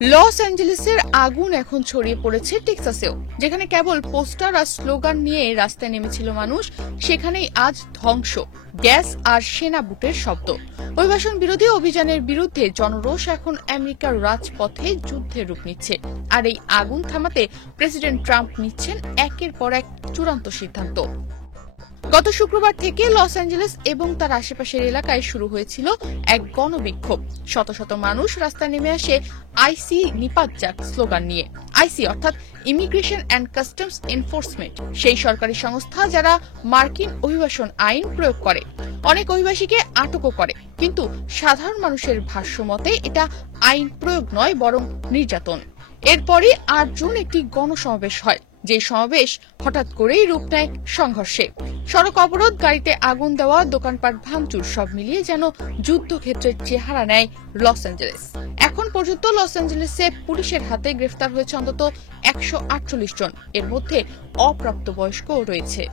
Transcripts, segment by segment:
Loss অ্যাঞ্জেলেসের আগুন এখন ছড়িয়ে পড়েছে টেক্সাসেও। যেখানে কেবল পোস্টার আর স্লোগান নিয়ে রাস্তায় নেমেছিল মানুষ, সেখানেই আজ ধ্বংস, গ্যাস আর সেনা বুটের শব্দ। অভিবাসন বিরোধী অভিযানের বিরুদ্ধে জনরোষ এখন আমেরিকার রাজপথে যুদ্ধের রূপ নিচ্ছে। আর এই আগুন থামাতে প্রেসিডেন্ট ট্রাম্প নিচ্ছেন একের পর এক চূড়ান্ত সিদ্ধান্ত। গত শুক্রবার থেকে লস অ্যাঞ্জেলেস এবং তার আশেপাশের এলাকায় শুরু হয়েছিল এক গণবিক্ষোভ। শত শত মানুষ রাস্তায় নেমে আসে আইসি নিপাত যাক স্লোগান নিয়ে। আইসি অর্থাৎ ইমিগ্রেশন অ্যান্ড কাস্টমস এনফোর্সমেন্ট, সেই সরকারি সংস্থা যারা মার্কিন অভিবাসন আইন প্রয়োগ করে। অনেক অভিবাসীকে আটকও করে, কিন্তু সাধারণ মানুষের ভাষ্য মতে এটা আইন প্রয়োগ নয়, বরং নির্যাতন। এরপরই ৮ জুন একটি গণসমাবেশ হয়, যে সমাবেশ হঠাৎ করেই রূপ নেয় সংঘর্ষে। সড়ক অবরোধ, গাড়িতে আগুন দেওয়া, দোকানপাট ভাঙচুর, সব মিলিয়ে যেন যুদ্ধক্ষেত্রের চেহারা নেয় লস অ্যাঞ্জেলেস। এখন পর্যন্ত লস অ্যাঞ্জেলেসে পুলিশের হাতে গ্রেফতার হয়েছে অন্তত ১৪৮ জন, এর মধ্যে অপ্রাপ্তবয়স্কও রয়েছে।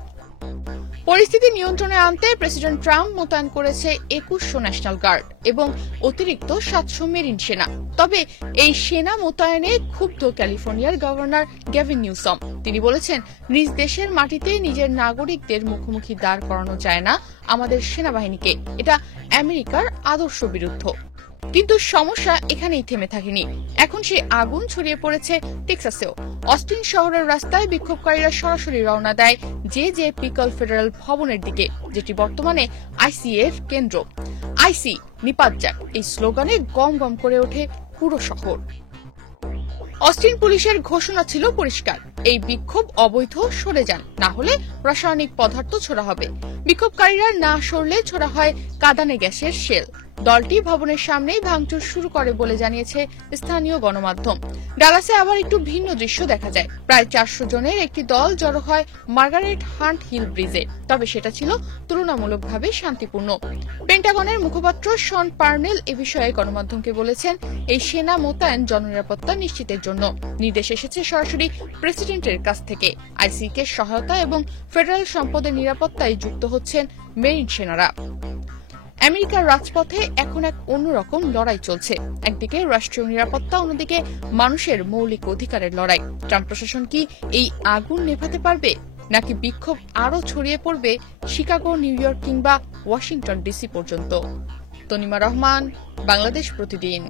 পরিস্থিতি নিয়ন্ত্রণে আনতে প্রেসিডেন্ট ট্রাম্প মোতায়েন করেছে ২১০০ ন্যাশনাল গার্ড এবং অতিরিক্ত ৭০০ মেরিন সেনা। তবে এই সেনা মোতায়েনে ক্ষুব্ধ ক্যালিফোর্নিয়ার গভর্নর গ্যাভিন নিউসম। তিনি বলেছেন, নিজ দেশের মাটিতে নিজের নাগরিকদের মুখোমুখি দাঁড় করানো যায় না আমাদের সেনাবাহিনীকে। এটা আমেরিকার আদর্শ বিরুদ্ধ। কিন্তু সমস্যা এখানেই থেমে থাকেনি। এখন সেই আগুন ছড়িয়ে পড়েছে টেক্সাসেও। অস্টিন শহরের রাস্তায় বিক্ষোভকারীরা সরাসরি রওনা দেয় জে পিকল ফেডারেল ভবনের দিকে, যেটি বর্তমানে আইসি এর কেন্দ্র। আইসি নিপাত যাক, এই স্লোগানে গম গম করে ওঠে পুরো শহর। অস্টিন পুলিশের ঘোষণা ছিল পরিষ্কার, এই বিক্ষোভ অবৈধ, সরে যান, না হলে রাসায়নিক পদার্থ ছোড়া হবে। বিক্ষোভকারীরা না সরলে ছোড়া হয় কাঁদানে গ্যাসের শেল। দলটি ভবনের সামনেই ভাঙচুর শুরু করে বলে জানিয়েছে স্থানীয় গণমাধ্যম। ডালাসে আবার একটু ভিন্ন দৃশ্য দেখা যায়। প্রায় ৪০০ জনের একটি দল জড়ো হয় মার্গারেট হান্ট হিল ব্রিজে, তবে সেটা ছিল তুলনামূলকভাবে শান্তিপূর্ণ। পেন্টাগনের মুখপাত্র শন পার্নেল এ বিষয়ে গণমাধ্যমকে বলেছেন, এই সেনা মোতায়েন জননিরাপত্তা নিশ্চিতের জন্য। নির্দেশ এসেছে সরাসরি প্রেসিডেন্টের কাছ থেকে। আইসিকে সহায়তা এবং ফেডারেল সম্পদের নিরাপত্তায় যুক্ত হচ্ছেন মেরিন সেনারা। আমেরিকার রাজপথে এখন এক অন্যরকম লড়াই চলছে। একদিকে রাষ্ট্রীয় নিরাপত্তা, অন্যদিকে মানুষের মৌলিক অধিকারের লড়াই। ট্রাম্প প্রশাসন কি এই আগুন নেভাতে পারবে, নাকি বিক্ষোভ আরও ছড়িয়ে পড়বে শিকাগো, নিউ ইয়র্ক কিংবা ওয়াশিংটন ডিসি পর্যন্ত? তনিমা রহমান, বাংলাদেশ প্রতিদিন।